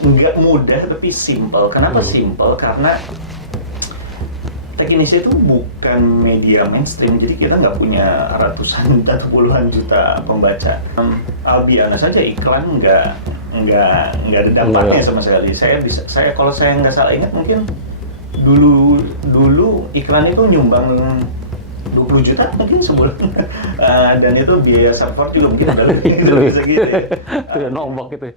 nggak mudah tapi simple. Kenapa simple? Karena Tech Indonesia itu bukan media mainstream, jadi kita nggak punya ratusan atau puluhan juta pembaca. Albiana saja iklan nggak ada dampaknya sama sekali. Saya kalau saya nggak salah ingat mungkin dulu iklan itu nyumbang 20 juta mungkin sebulan. Dan itu biaya support juga mungkin udah lebih segitu ya. Itu udah nombok gitu.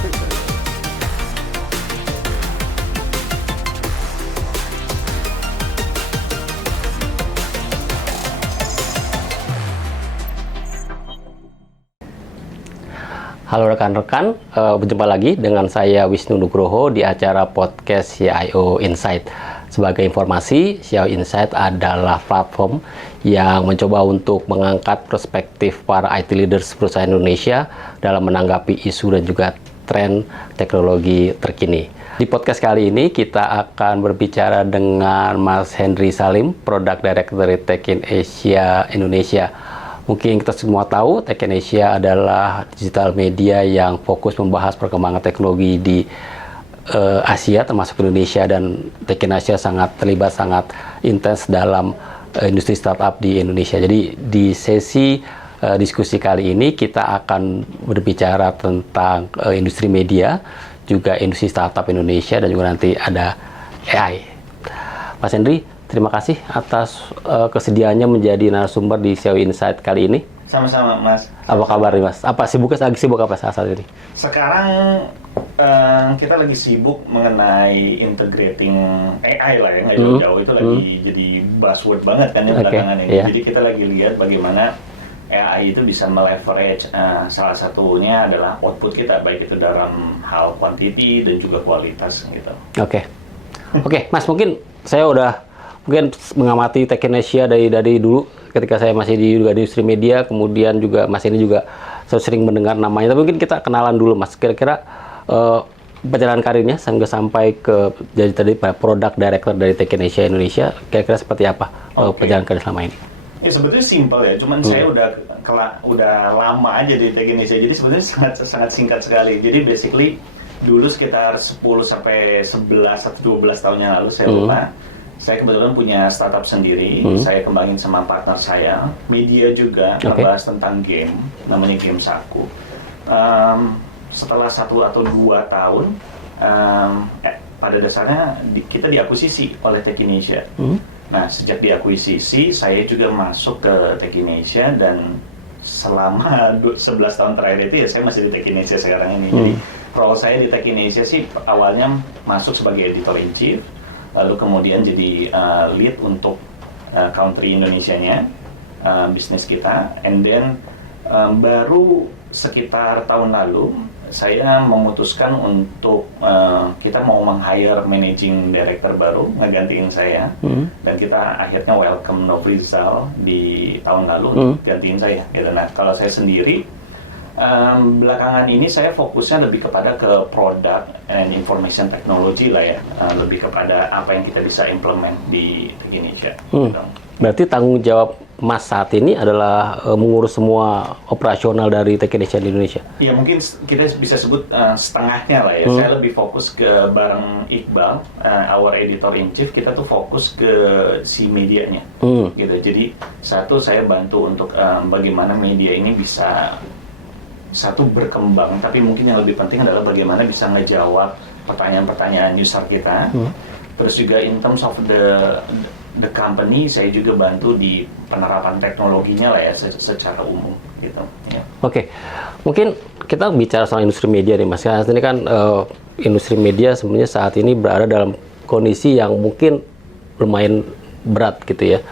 Halo rekan-rekan, berjumpa lagi dengan saya Wisnu Nugroho di acara podcast CIO Insight. Sebagai informasi, CIO Insight adalah platform yang mencoba untuk mengangkat perspektif para IT leaders perusahaan Indonesia dalam menanggapi isu dan juga tren teknologi terkini. Di podcast kali ini kita akan berbicara dengan Mas Henry Salim, Product Director dari Tech in Asia Indonesia. Mungkin kita semua tahu, Tech in Asia adalah digital media yang fokus membahas perkembangan teknologi di Asia, termasuk Indonesia, dan Tech in Asia terlibat sangat intens dalam industri startup di Indonesia. Jadi di sesi diskusi kali ini kita akan berbicara tentang industri media, juga industri startup Indonesia, dan juga nanti ada AI. Mas Henry, terima kasih atas kesediaannya menjadi narasumber di CIO Insight kali ini. Sama-sama, Mas. Apa kabar nih, Mas? Lagi sibuk apa saat ini? Sekarang kita lagi sibuk mengenai integrating AI lah ya, nggak jauh-jauh itu lagi jadi buzzword banget kan ya belakangan ini. Yeah. Jadi kita lagi lihat bagaimana AI itu bisa meleverage salah satunya adalah output kita, baik itu dalam hal quantity dan juga kualitas gitu. Oke, Mas, mungkin saya udah mengamati Tech in Asia dari dulu ketika saya masih di industri media, kemudian juga Mas ini juga sering mendengar namanya. Tapi mungkin kita kenalan dulu, Mas. Kira-kira perjalanan karirnya sampai ke jadi tadi Product Director dari Tech in Asia Indonesia, kira-kira seperti apa perjalanan karir selama ini? Ya sebetulnya simpel ya, cuman saya udah lama aja di Tech in Asia, jadi sebenarnya sangat singkat sekali. Jadi basically dulu sekitar 10 sampai 11 atau 12 tahun yang lalu saya lupa. Saya kebetulan punya startup sendiri, saya kembangin sama partner saya, media juga, ngebahas tentang game, namanya Game Saku. Setelah 1 atau 2 tahun, pada dasarnya kita diakuisisi oleh Tech in Asia. Nah, sejak diakuisisi, saya juga masuk ke Tech in Asia, dan selama 11 tahun terakhir itu ya saya masih di Tech in Asia sekarang ini. Jadi, role saya di Tech in Asia sih awalnya masuk sebagai editor-in-chief, lalu kemudian jadi lead untuk country Indonesianya, bisnis kita, and then baru sekitar tahun lalu saya memutuskan untuk kita mau meng-hire managing director baru ngegantiin saya, dan kita akhirnya welcome Nofrizal di tahun lalu gantiin saya. Gitu. Nah, kalau saya sendiri belakangan ini saya fokusnya lebih kepada ke product and information technology lah ya, lebih kepada apa yang kita bisa implement di Tech in Asia. Gitu. Berarti tanggung jawab Mas saat ini adalah mengurus semua operasional dari Tech in Asia di Indonesia? Ya mungkin kita bisa sebut setengahnya lah ya. Saya lebih fokus ke bareng Iqbal, our editor-in-chief, kita tuh fokus ke si medianya. Gitu. Jadi satu, saya bantu untuk bagaimana media ini bisa berkembang, tapi mungkin yang lebih penting adalah bagaimana bisa ngejawab pertanyaan-pertanyaan user kita. Terus juga in terms of the company, saya juga bantu di penerapan teknologinya lah ya secara umum gitu. Ya. Oke, mungkin kita bicara soal industri media nih, Mas. Ini kan industri media sebenarnya saat ini berada dalam kondisi yang mungkin lumayan berat gitu ya.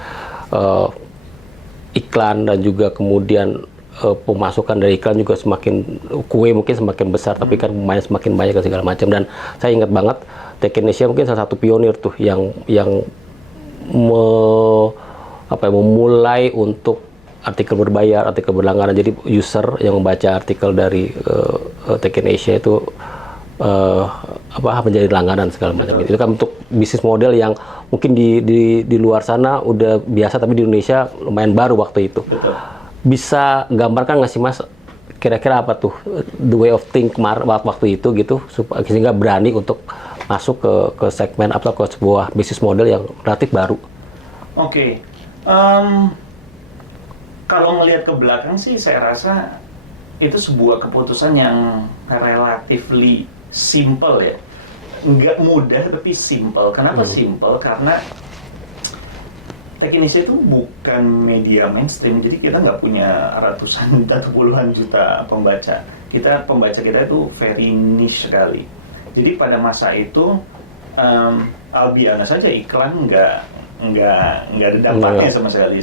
Iklan dan juga kemudian pemasukan dari iklan juga mungkin semakin besar, tapi kan pemain semakin banyak dan segala macam. Dan saya ingat banget Tech in Asia mungkin salah satu pionir tuh yang memulai untuk artikel berbayar, artikel berlangganan. Jadi user yang membaca artikel dari Tech in Asia itu menjadi langganan segala macam. Itu kan untuk bisnis model yang mungkin di luar sana udah biasa, tapi di Indonesia lumayan baru waktu itu. Betul. Bisa gambarkan nggak sih, Mas, kira-kira apa tuh the way of think waktu itu gitu sehingga berani untuk masuk ke segmen atau ke sebuah bisnis model yang relatif baru? Oke. Kalau ngelihat ke belakang sih saya rasa itu sebuah keputusan yang relatively simple ya. Nggak mudah tapi simple. Kenapa simple? Karena Tech-Indonesia itu bukan media mainstream, jadi kita nggak punya ratusan atau puluhan juta pembaca. Pembaca kita itu very niche sekali. Jadi pada masa itu, albiana saja iklan nggak ada dampaknya sama sekali.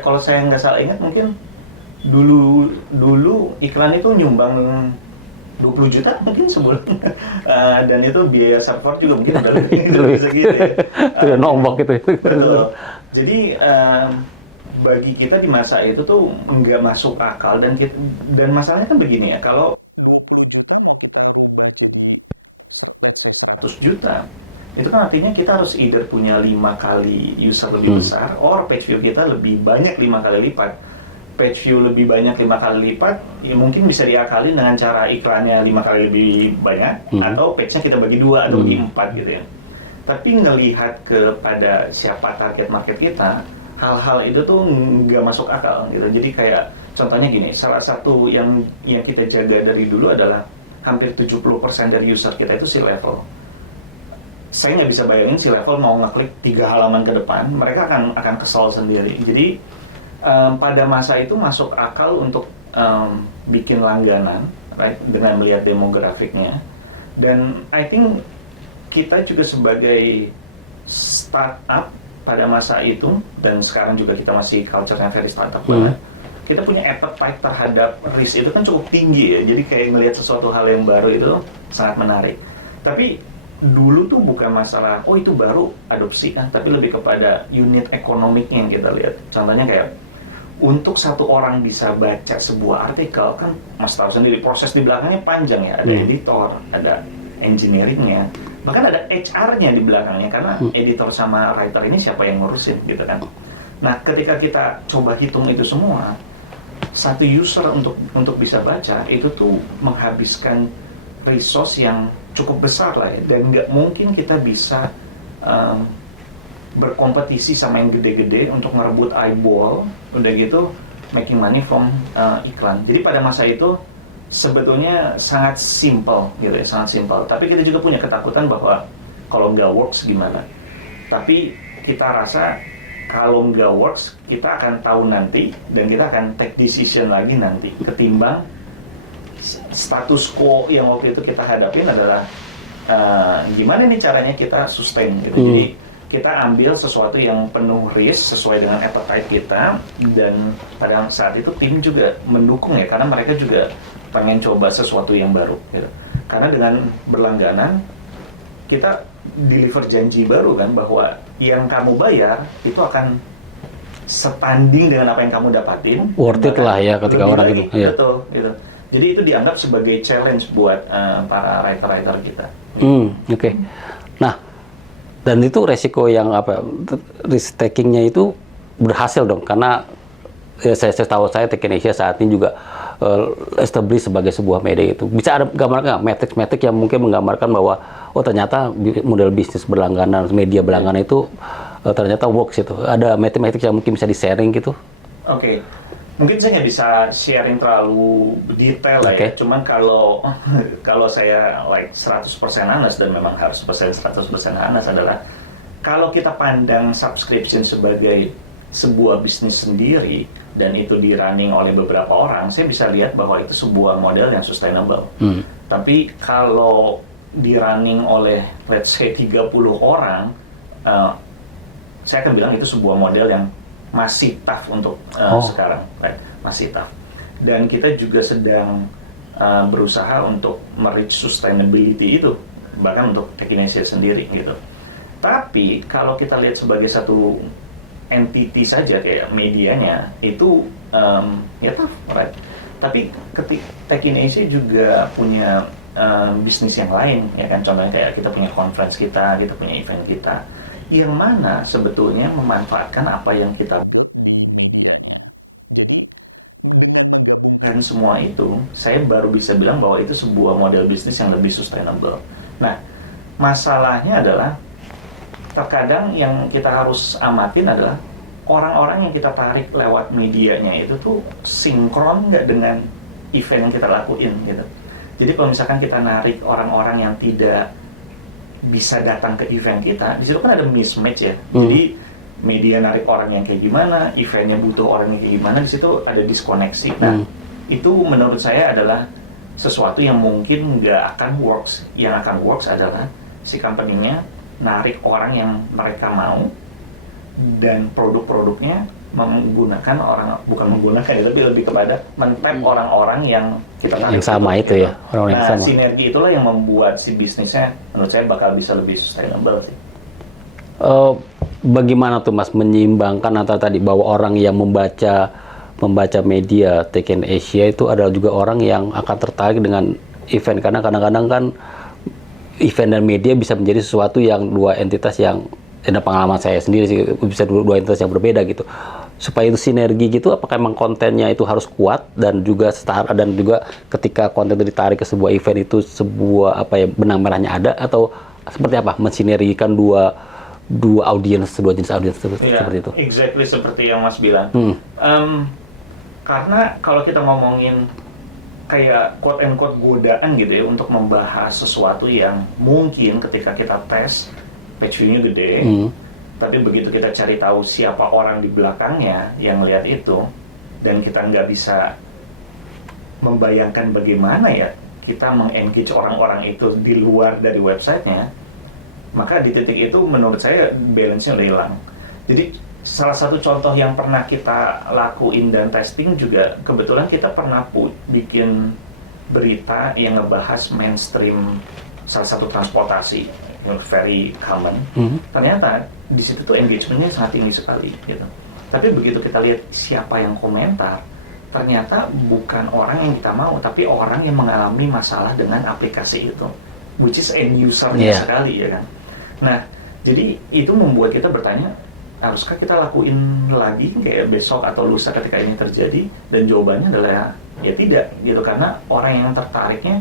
Kalau saya nggak salah ingat mungkin dulu iklan itu nyumbang 20 juta mungkin sebulan. Dan itu biaya server juga mungkin udah lebih segitu ya. Itu nombok gitu. Betul. Jadi bagi kita di masa itu tuh nggak masuk akal dan masalahnya kan begini ya, kalau 100 juta itu kan artinya kita harus either punya 5 kali user lebih besar or page view kita lebih banyak 5 kali lipat. Page view lebih banyak 5 kali lipat ya mungkin bisa diakali dengan cara iklannya 5 kali lebih banyak atau page-nya kita bagi 2 atau bagi 4 gitu ya. Tapi ngelihat kepada siapa target market kita, hal-hal itu tuh nggak masuk akal gitu. Jadi kayak contohnya gini, salah satu yang kita jaga dari dulu adalah hampir 70% dari user kita itu C-level. Saya nggak bisa bayangin C-level mau ngeklik 3 halaman ke depan, mereka akan kesal sendiri. Jadi pada masa itu masuk akal untuk bikin langganan, right, dengan melihat demografiknya. Dan I think kita juga sebagai startup pada masa itu, dan sekarang juga kita masih culture-nya very startup banget, kita punya appetite terhadap risk itu kan cukup tinggi ya, jadi kayak ngelihat sesuatu hal yang baru itu sangat menarik. Tapi dulu tuh bukan masalah, oh itu baru adopsi kan, tapi lebih kepada unit ekonomiknya yang kita lihat. Contohnya kayak, untuk satu orang bisa baca sebuah artikel, kan Mas tahu sendiri proses di belakangnya panjang ya, ada editor, ada engineering-nya, bahkan ada HR-nya di belakangnya, karena editor sama writer ini siapa yang ngurusin gitu kan. Nah ketika kita coba hitung itu semua, satu user untuk bisa baca itu tuh menghabiskan resource yang cukup besar lah ya, dan nggak mungkin kita bisa berkompetisi sama yang gede-gede untuk ngerebut eyeball, udah gitu making money from iklan. Jadi pada masa itu sebetulnya sangat simple gitu ya, sangat simple. Tapi kita juga punya ketakutan bahwa kalau nggak works gimana. Tapi kita rasa kalau nggak works kita akan tahu nanti dan kita akan take decision lagi nanti, ketimbang status quo yang waktu itu kita hadapin adalah gimana nih caranya kita sustain gitu. Jadi kita ambil sesuatu yang penuh risk sesuai dengan appetite kita, dan pada saat itu tim juga mendukung ya, karena mereka juga pengen coba sesuatu yang baru gitu. Karena dengan berlangganan kita deliver janji baru kan, bahwa yang kamu bayar itu akan setanding dengan apa yang kamu dapatin, worth it lah ya ketika orang itu. Betul gitu. Jadi itu dianggap sebagai challenge buat para writer-writer kita. Oke. Nah, dan itu resiko yang risk takingnya itu berhasil dong, karena ya, saya tahu Tech-Indonesia saat ini juga establish sebagai sebuah media itu. Bisa ada gambarkan metrik-metrik yang mungkin menggambarkan bahwa oh ternyata model bisnis berlangganan, media berlangganan itu ternyata works itu. Ada metrik-metrik yang mungkin bisa di-sharing gitu? Oke. Mungkin saya nggak bisa sharing terlalu detail lah ya. Cuman kalau saya 100% honest, dan memang harus 100% honest, adalah kalau kita pandang subscription sebagai sebuah bisnis sendiri dan itu di running oleh beberapa orang, saya bisa lihat bahwa itu sebuah model yang sustainable. Tapi kalau di running oleh let's say 30 orang, saya akan bilang itu sebuah model yang masih tough untuk sekarang, right? Masih tough. Dan kita juga sedang berusaha untuk merich sustainability itu, bahkan untuk Tech-Indonesia sendiri gitu. Tapi kalau kita lihat sebagai satu entity saja kayak medianya, itu ya tough, right? Tapi Tech-Indonesia juga punya bisnis yang lain, ya kan? Contohnya kayak kita punya conference kita punya event kita, yang mana sebetulnya memanfaatkan apa yang kita semua itu, saya baru bisa bilang bahwa itu sebuah model bisnis yang lebih sustainable. Nah, masalahnya adalah terkadang yang kita harus amatin adalah orang-orang yang kita tarik lewat medianya itu tuh sinkron nggak dengan event yang kita lakuin gitu. Jadi kalau misalkan kita narik orang-orang yang tidak bisa datang ke event kita, di situ kan ada mismatch ya. Jadi media narik orang yang kayak gimana, eventnya butuh orang yang kayak gimana, di situ ada diskoneksi. Nah, itu menurut saya adalah sesuatu yang mungkin nggak akan works. Yang akan works adalah si company-nya narik orang yang mereka mau dan produk-produknya bukan menggunakan ya, tapi lebih kepada men-tap orang-orang yang kita tarik yang sama itu gitu. ya, orang yang Nah, sama. sinergi itulah yang membuat si bisnisnya menurut saya bakal bisa lebih sustainable sih. Bagaimana tuh Mas menyeimbangkan antara tadi bahwa orang yang membaca media Tech in Asia itu adalah juga orang yang akan tertarik dengan event, karena kadang-kadang kan event dan media bisa menjadi sesuatu yang dua entitas yang, pengalaman saya sendiri sih, bisa dua entitas yang berbeda gitu. Supaya itu sinergi gitu, apakah emang kontennya itu harus kuat dan juga setara, dan juga ketika konten itu ditarik ke sebuah event itu sebuah benang merahnya ada, atau seperti apa mensinergikan dua jenis audiens seperti itu? Exactly seperti yang Mas bilang. Karena kalau kita ngomongin kayak quote and quote godaan gitu ya untuk membahas sesuatu yang mungkin ketika kita tes page view-nya gede, tapi begitu kita cari tahu siapa orang di belakangnya yang lihat itu, dan kita nggak bisa membayangkan bagaimana ya kita meng-engage orang-orang itu di luar dari websitenya, maka di titik itu menurut saya balance-nya udah hilang. Jadi salah satu contoh yang pernah kita lakuin dan testing juga, kebetulan kita pernah bikin berita yang ngebahas mainstream salah satu transportasi yang very common. Ternyata di situ tuh engagementnya sangat tinggi sekali gitu. Tapi begitu kita lihat siapa yang komentar, ternyata bukan orang yang kita mau, tapi orang yang mengalami masalah dengan aplikasi itu, which is end user-nya sekali ya kan. Nah, jadi itu membuat kita bertanya, haruskah kita lakuin lagi kayak besok atau lusa ketika ini terjadi? Dan jawabannya adalah ya tidak gitu, karena orang yang tertariknya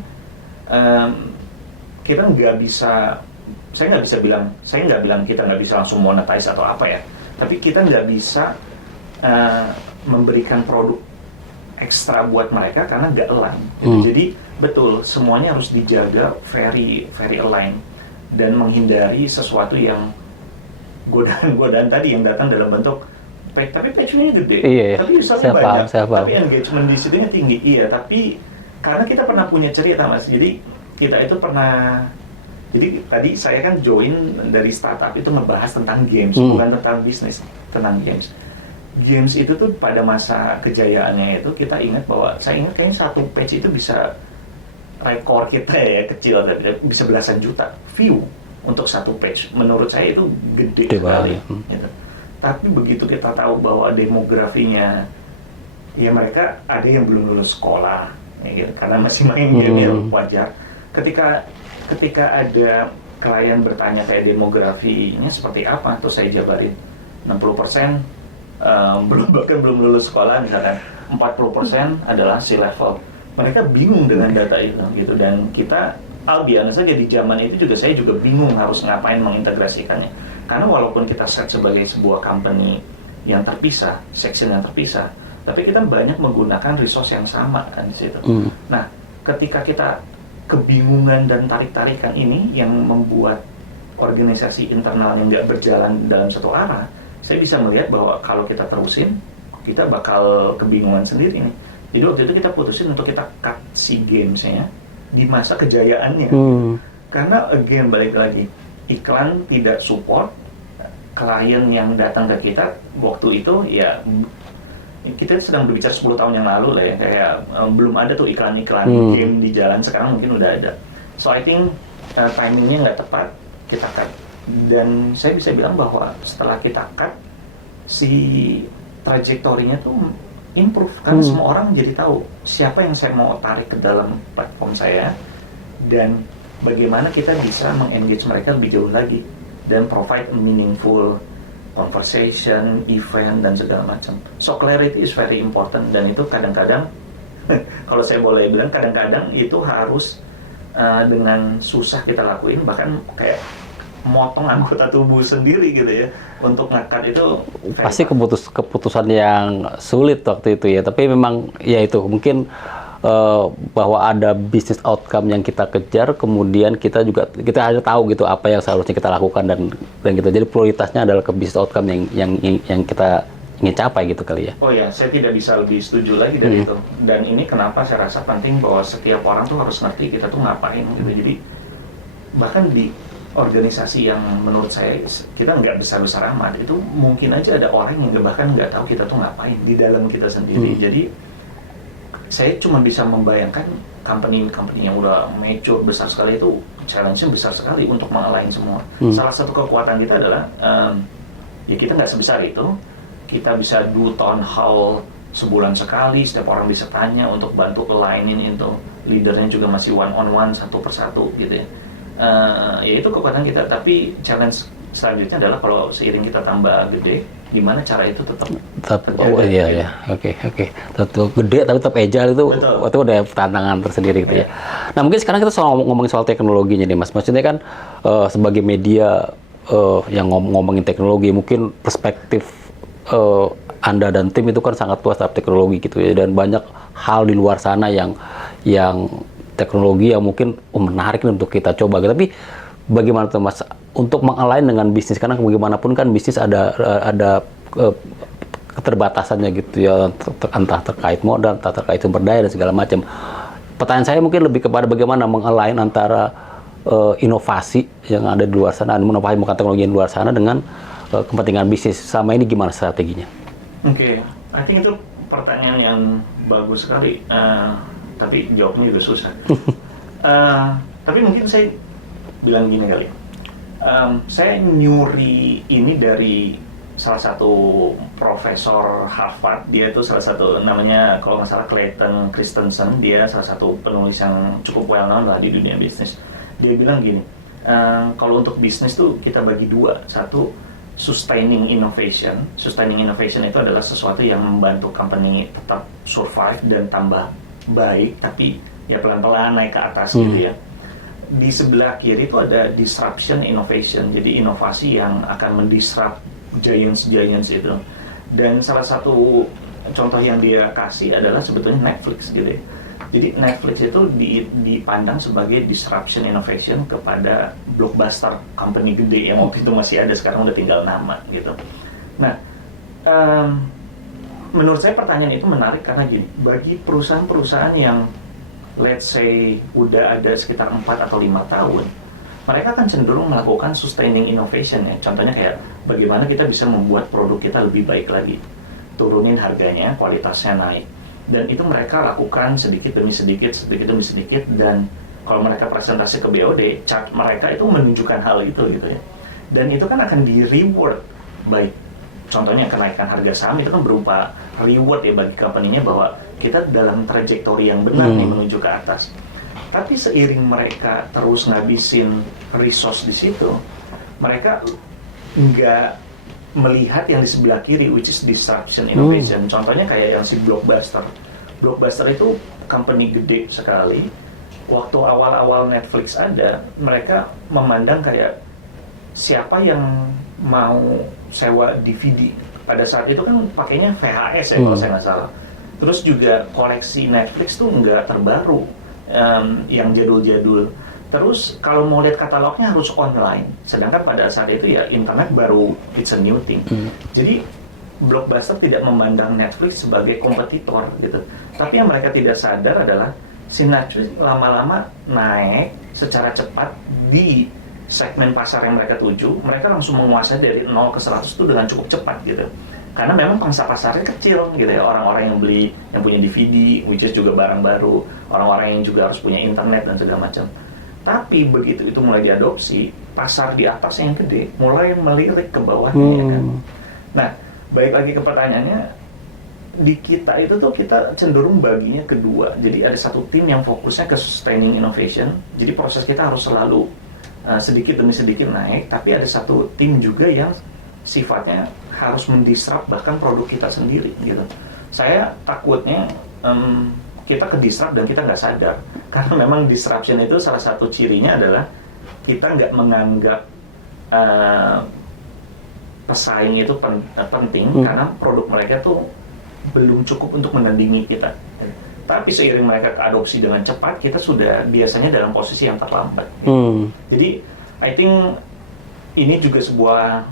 kita nggak bisa, saya nggak bilang kita nggak bisa langsung monetize atau apa ya, tapi kita nggak bisa memberikan produk ekstra buat mereka karena nggak align. Jadi betul semuanya harus dijaga very very align dan menghindari sesuatu yang godaan tadi yang datang dalam bentuk tapi page-nya gede, tapi usernya banyak, tapi engagement di situ tinggi. Iya, tapi karena kita pernah punya cerita Mas, jadi kita itu pernah, jadi tadi saya kan join dari startup itu ngebahas tentang games, bukan tentang bisnis, tentang games. Games itu tuh pada masa kejayaannya itu kita ingat bahwa, saya ingat kayaknya satu page itu bisa, rekor kita ya kecil, bisa belasan juta view untuk satu page. Menurut saya itu gede sekali gitu. Tapi begitu kita tahu bahwa demografinya, ya mereka ada yang belum lulus sekolah ya gitu, karena masih main game ya wajar. Ketika ada klien bertanya kayak demografinya seperti apa, terus saya jabarin 60% bahkan belum lulus sekolah misalkan, 40% adalah C-level. Mereka bingung dengan data itu gitu, dan kita albian saja di zaman itu juga saya juga bingung harus ngapain mengintegrasikannya. Karena walaupun kita set sebagai sebuah company yang terpisah, section yang terpisah, tapi kita banyak menggunakan resource yang sama kan di situ. Nah, ketika kita kebingungan dan tarik-tarikan ini yang membuat organisasi internal yang nggak berjalan dalam satu arah, saya bisa melihat bahwa kalau kita terusin, kita bakal kebingungan sendiri nih. Jadi waktu itu kita putusin untuk kita cut si gamesnya di masa kejayaannya. Karena again balik lagi, iklan tidak support, klien yang datang ke kita waktu itu ya, kita sedang berbicara 10 tahun yang lalu lah ya, kayak belum ada tuh iklan-iklan game di jalan, sekarang mungkin udah ada. So I think timingnya nggak tepat, kita cut. Dan saya bisa bilang bahwa setelah kita cut, si trajektorinya tuh improve, karena semua orang jadi tahu siapa yang saya mau tarik ke dalam platform saya, dan bagaimana kita bisa meng-engage mereka lebih jauh lagi dan provide a meaningful conversation, event, dan segala macam. So clarity is very important, dan itu kadang-kadang Kalau saya boleh bilang, kadang-kadang itu harus dengan susah kita lakuin, bahkan kayak motong anggota tubuh sendiri gitu ya untuk ngangkat itu. Pasti keputusan yang sulit waktu itu ya, tapi memang ya itu mungkin bahwa ada business outcome yang kita kejar, kemudian kita harus tahu gitu apa yang seharusnya kita lakukan dan gitu. Jadi prioritasnya adalah ke business outcome yang kita ingin capai gitu kali ya. Oh ya, saya tidak bisa lebih setuju lagi dari itu. Dan ini kenapa saya rasa penting bahwa setiap orang tuh harus ngerti kita tuh ngapain gitu. Jadi bahkan di organisasi yang menurut saya kita nggak besar-besar amat, itu mungkin aja ada orang yang bahkan nggak tahu kita tuh ngapain di dalam kita sendiri. Jadi saya cuma bisa membayangkan company yang udah mature besar sekali itu challenge-nya besar sekali untuk mengalahin semua. Salah satu kekuatan kita adalah ya kita nggak sebesar itu. Kita bisa do town hall sebulan sekali, setiap orang bisa tanya untuk bantu alignin itu. Leadernya juga masih one on one satu persatu gitu ya. Ya itu kekuatan kita. Tapi challenge selanjutnya adalah kalau seiring kita tambah gede, gimana cara itu tetap oh iya ya, oke tetap gede tapi tetap agile itu. Betul. Itu udah tantangan tersendiri gitu ya. Nah mungkin sekarang kita ngomongin soal teknologinya nih Mas. Maksudnya kan sebagai media yang ngomongin teknologi, mungkin perspektif Anda dan tim itu kan sangat luas terhadap teknologi gitu ya, dan banyak hal di luar sana yang teknologi yang mungkin menarik untuk kita coba. Tapi bagaimana tuh Mas untuk mengalign dengan bisnis, karena bagaimanapun kan bisnis ada keterbatasannya gitu ya, entah terkait modal, entah terkait sumber daya dan segala macam. Pertanyaan saya mungkin lebih kepada bagaimana mengalign antara inovasi yang ada di luar sana, inovasi bukan teknologi yang di luar sana dengan kepentingan bisnis. Sama ini gimana strateginya? Oke, I think itu pertanyaan yang bagus sekali, tapi jawabnya juga susah. Tapi mungkin saya bilang gini kali, saya nyuri ini dari salah satu profesor Harvard. Dia itu salah satu, namanya kalau nggak salah Clayton Christensen. Dia salah satu penulis yang cukup well known lah di dunia bisnis. Dia bilang gini, kalau untuk bisnis tuh kita bagi dua. Satu, sustaining innovation. Sustaining innovation itu adalah sesuatu yang membantu company tetap survive dan tambah baik, tapi ya pelan-pelan naik ke atas gitu ya. Di sebelah kiri itu ada disruption innovation, jadi inovasi yang akan mendisrupt giants itu. Dan salah satu contoh yang dia kasih adalah sebetulnya Netflix gitu ya. Jadi Netflix itu dipandang sebagai disruption innovation kepada blockbuster company gede yang waktu itu masih ada, sekarang udah tinggal nama gitu. Nah, menurut saya pertanyaan itu menarik karena gini, bagi perusahaan-perusahaan yang let's say udah ada sekitar 4 atau 5 tahun, mereka akan cenderung melakukan sustaining innovation ya. Contohnya kayak bagaimana kita bisa membuat produk kita lebih baik lagi, turunin harganya, kualitasnya naik. Dan itu mereka lakukan sedikit demi sedikit, dan kalau mereka presentasi ke BOD, chart mereka itu menunjukkan hal itu gitu ya. Dan itu kan akan di reward baik. Contohnya kenaikan harga saham itu kan berupa reward ya bagi company-nya bahwa kita dalam trajektori yang benar nih menuju ke atas. Tapi seiring mereka terus ngabisin resource di situ, mereka nggak melihat yang di sebelah kiri, which is disruption innovation. Contohnya kayak yang si Blockbuster. Blockbuster itu company gede sekali. Waktu awal-awal Netflix ada, mereka memandang kayak siapa yang mau sewa DVD. Pada saat itu kan pakainya VHS ya kalau saya nggak salah. Terus juga koleksi Netflix tuh nggak terbaru, yang jadul-jadul. Terus kalau mau lihat katalognya harus online, sedangkan pada saat itu ya internet baru, it's a new thing. Jadi Blockbuster tidak memandang Netflix sebagai kompetitor gitu. Tapi yang mereka tidak sadar adalah si Netflix lama-lama naik secara cepat di segmen pasar yang mereka tuju. Mereka langsung menguasai dari 0 ke 100 itu dengan cukup cepat gitu. Karena memang pangsa pasarnya kecil gitu ya, orang-orang yang beli, yang punya DVD, which is juga barang baru, orang-orang yang juga harus punya internet dan segala macam. Tapi begitu itu mulai diadopsi, pasar di atasnya yang gede mulai melirik ke bawahnya kan. Nah, balik lagi ke pertanyaannya, di kita itu tuh kita cenderung baginya kedua. Jadi ada satu tim yang fokusnya ke sustaining innovation. Jadi proses kita harus selalu sedikit demi sedikit naik, tapi ada satu tim juga yang sifatnya harus mendisrupt bahkan produk kita sendiri gitu. Saya takutnya kita ke disrupt dan kita nggak sadar. Karena memang disruption itu salah satu cirinya adalah kita nggak menganggap pesaing itu penting karena produk mereka tuh belum cukup untuk menandingi kita. Tapi seiring mereka keadopsi dengan cepat, kita sudah biasanya dalam posisi yang terlambat. Jadi, I think ini juga sebuah,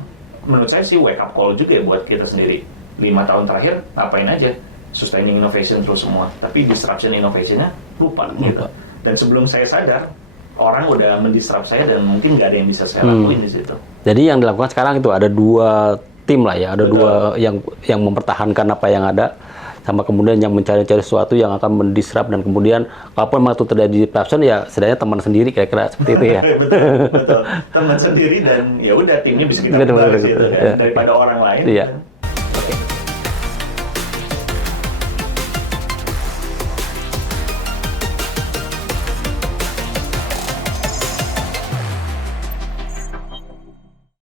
menurut saya sih wake up call juga ya buat kita sendiri. 5 tahun terakhir ngapain aja? Sustaining innovation terus semua. Tapi disruption innovation-nya lupa gitu. Dan sebelum saya sadar, orang udah mendisrupt saya dan mungkin nggak ada yang bisa saya lakuin di situ. Jadi yang dilakukan sekarang itu ada 2 tim lah ya, ada 2 yang mempertahankan apa yang ada, sama kemudian yang mencari-cari sesuatu yang akan mendisrupt, dan kemudian kalaupun memang itu terjadi disruption ya setidaknya teman sendiri kira-kira seperti itu ya. betul. Teman sendiri dan ya udah timnya bisa kita ubah gitu kan, daripada orang lain. Iya.